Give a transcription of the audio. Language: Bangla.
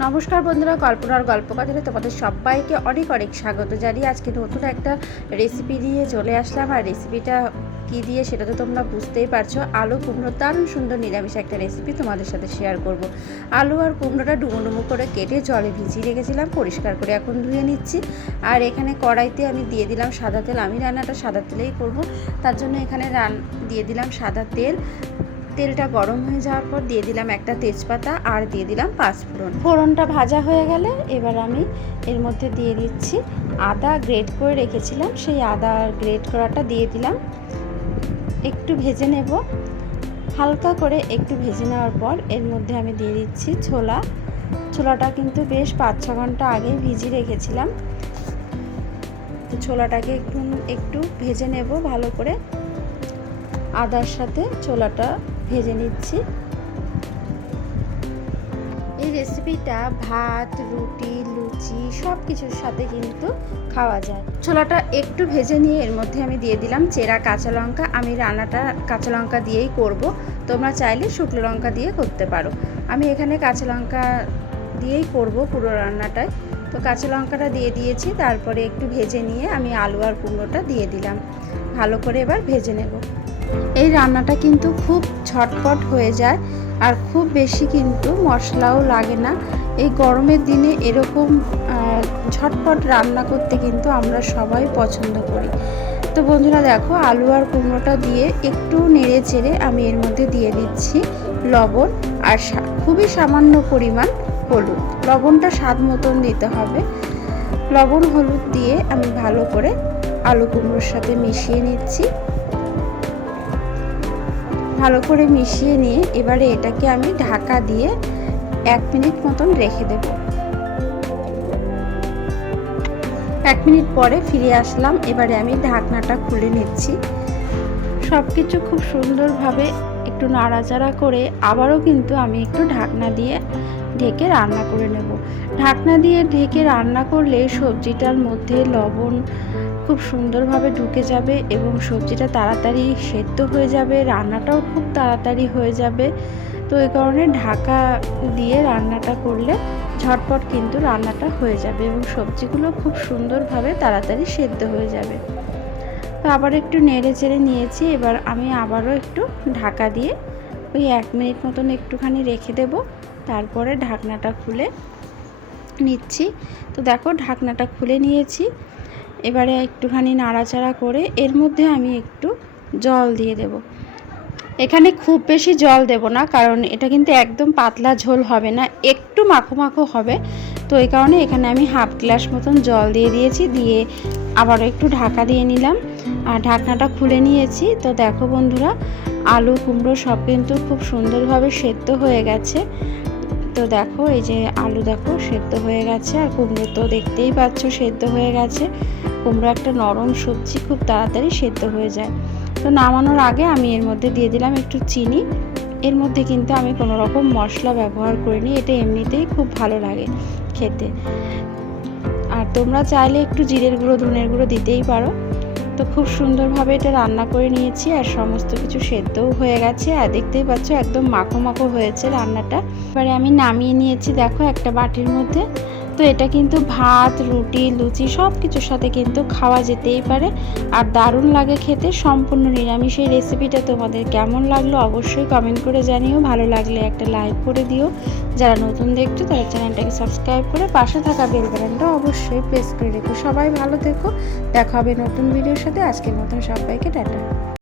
নমস্কার বন্ধুরা, কল্পনার গল্পকথাতে তোমাদের সবাইকে অনেক অনেক স্বাগত জানিয়ে আজকে নতুন একটা রেসিপি নিয়ে চলে আসলাম। আর রেসিপিটা কী দিয়ে সেটা তো তোমরা বুঝতেই পারছো। আলু কুমড়ো দারুণ সুন্দর নিরামিষ একটা রেসিপি তোমাদের সাথে শেয়ার করব। আলু আর কুমড়োটা ডুমো ডুমো করে কেটে জলে ভিজিয়ে রেখেছিলাম, পরিষ্কার করে এখন ধুয়ে নিচ্ছি। আর এখানে কড়াইতে আমি দিয়ে দিলাম সাদা তেল। আমি রান্নাটা সাদা তেলেই করব, তার জন্য এখানে দিয়ে দিলাম সাদা তেল। তেলটা গরম হয়ে যাওয়ার পর দিয়ে দিলাম একটা তেজপাতা আর দিয়ে দিলাম পাঁচফোড়ন। ফোড়নটা ভাজা হয়ে গেলে এবার আমি এর মধ্যে দিয়ে দিচ্ছি আদা গ্রেট করে রেখেছিলাম, সেই আদা গ্রেট করাটা দিয়ে দিলাম। একটু ভেজে নেব, হালকা করে একটু ভেজে নেওয়ার পর এর মধ্যে আমি দিয়ে দিচ্ছি ছোলাটা কিন্তু বেশ 5-6 ঘন্টা আগে ভিজিয়ে রেখেছিলাম। তো ছোলাটাকে একটু ভেজে নেব ভালো করে। আদার সাথে ছোলাটা ভেজে নিচ্ছি। এই রেসিপিটা ভাত, রুটি, লুচি সব কিছুর সাথে কিন্তু খাওয়া যায়। ছোলাটা একটু ভেজে নিয়ে এর মধ্যে আমি দিয়ে দিলাম চেরা কাঁচা লঙ্কা। আমি রান্নাটা কাঁচা লঙ্কা দিয়েই করব, তোমরা চাইলে শুকনো লঙ্কা দিয়ে করতে পারো। আমি এখানে কাঁচা লঙ্কা দিয়েই করব পুরো রান্নাটায়। তো কাঁচা লঙ্কাটা দিয়ে দিয়েছি, তারপরে একটু ভেজে নিয়ে আমি আলু আর কুমড়োটা দিয়ে দিলাম। ভালো করে এবার ভেজে নেব। এই রান্নাটা কিন্তু খুব ঝটপট হয়ে যায় আর খুব বেশি কিন্তু মশলাও লাগে না। এই গরমের দিনে এরকম ঝটপট রান্না করতে কিন্তু আমরা সবাই পছন্দ করি। তো বন্ধুরা দেখো, আলু আর কুমড়োটা দিয়ে একটু নেড়ে চেড়ে আমি এর মধ্যে দিয়ে দিচ্ছি লবণ আর খুবই সামান্য পরিমাণ হলুদ। লবণটা স্বাদ মতন দিতে হবে। লবণ হলুদ দিয়ে আমি ভালো করে আলু কুমড়োর সাথে মিশিয়ে নিচ্ছি। ভালো করে মিশিয়ে নিয়ে এবারে এটাকে আমি ঢাকা দিয়ে 1 মিনিট মতন রেখে দেব। 1 মিনিট পরে ফিরে আসলাম। এবারে আমি ঢাকনাটা খুলে নিচ্ছি। সব কিছু খুব সুন্দরভাবে একটু নাড়াচাড়া করে আবারও কিন্তু আমি একটু ঢাকনা দিয়ে ঢেকে রান্না করে নেব। ঢাকনা দিয়ে ঢেকে রান্না করলে সবজিটার মধ্যে লবণ খুব সুন্দরভাবে ঢুকে যাবে এবং সবজিটা তাড়াতাড়ি সেদ্ধ হয়ে যাবে, রান্নাটাও খুব তাড়াতাড়ি হয়ে যাবে। তো এই কারণে ঢাকা দিয়ে রান্নাটা করলে ঝটপট কিন্তু রান্নাটা হয়ে যাবে এবং সবজিগুলো খুব সুন্দরভাবে তাড়াতাড়ি সেদ্ধ হয়ে যাবে। তো আবার একটু নেড়ে চেড়ে নিয়েছি। এবার আমি আবারও একটু ঢাকা দিয়ে ওই 1 মিনিট মতন একটুখানি রেখে দেব। তারপরে ঢাকনাটা খুলে নিচ্ছি। তো দেখো, ঢাকনাটা খুলে নিয়েছি। এবারে একটুখানি নাড়াচাড়া করে এর মধ্যে আমি একটু জল দিয়ে দেব। এখানে খুব বেশি জল দেব না, কারণ এটা কিন্তু একদম পাতলা ঝোল হবে না, একটু মাখো মাখো হবে। তো এই কারণে এখানে আমি হাফ গ্লাস মতন জল দিয়ে দিয়েছি। দিয়ে আবারও একটু ঢাকা দিয়ে নিলাম আর ঢাকনাটা খুলে নিয়েছি। তো দেখো বন্ধুরা, আলু কুমড়ো সব কিন্তু খুব সুন্দরভাবে সেদ্ধ হয়ে গেছে। তো দেখো, এই যে আলু দেখো সেদ্ধ হয়ে গেছে আর কুমড়ো তো দেখতেই পাচ্ছ সেদ্ধ হয়ে গেছে। কুমড়ো একটা নরম সবজি, খুব তাড়াতাড়ি সেদ্ধ হয়ে যায়। তো নামানোর আগে আমি এর মধ্যে দিয়ে দিলাম একটু চিনি। এর মধ্যে কিন্তু আমি কোনো রকম মশলা ব্যবহার করিনি, এটা এমনিতেই খুব ভালো লাগে খেতে। আর তোমরা চাইলে একটু জিরের গুঁড়ো, ধনের গুঁড়ো দিতেই পারো। তো খুব সুন্দরভাবে এটা রান্না করে নিয়েছি আর সমস্ত কিছু সেদ্ধও হয়ে গেছে। আর দেখতেই পাচ্ছ একদম মাখো মাখো হয়েছে রান্নাটা। এবারে আমি নামিয়ে নিয়েছি দেখো একটা বাটির মধ্যে। তো এটা কিন্তু ভাত, রুটি, লুচি সব কিছুর সাথে কিন্তু খাওয়া যেতেই পারে আর দারুণ লাগে খেতে। সম্পূর্ণ নিরামিষ এই রেসিপিটা তোমাদের কেমন লাগলো অবশ্যই কমেন্ট করে জানিও। ভালো লাগলে একটা লাইক করে দিও। যারা নতুন দেখছো তারা চ্যানেলটাকে সাবস্ক্রাইব করে পাশে থাকা বেল বাটনটা অবশ্যই প্রেস করে রেখো। সবাই ভালো থেকো, দেখা হবে নতুন ভিডিওর সাথে। আজকের মতন সবাইকে টাটা।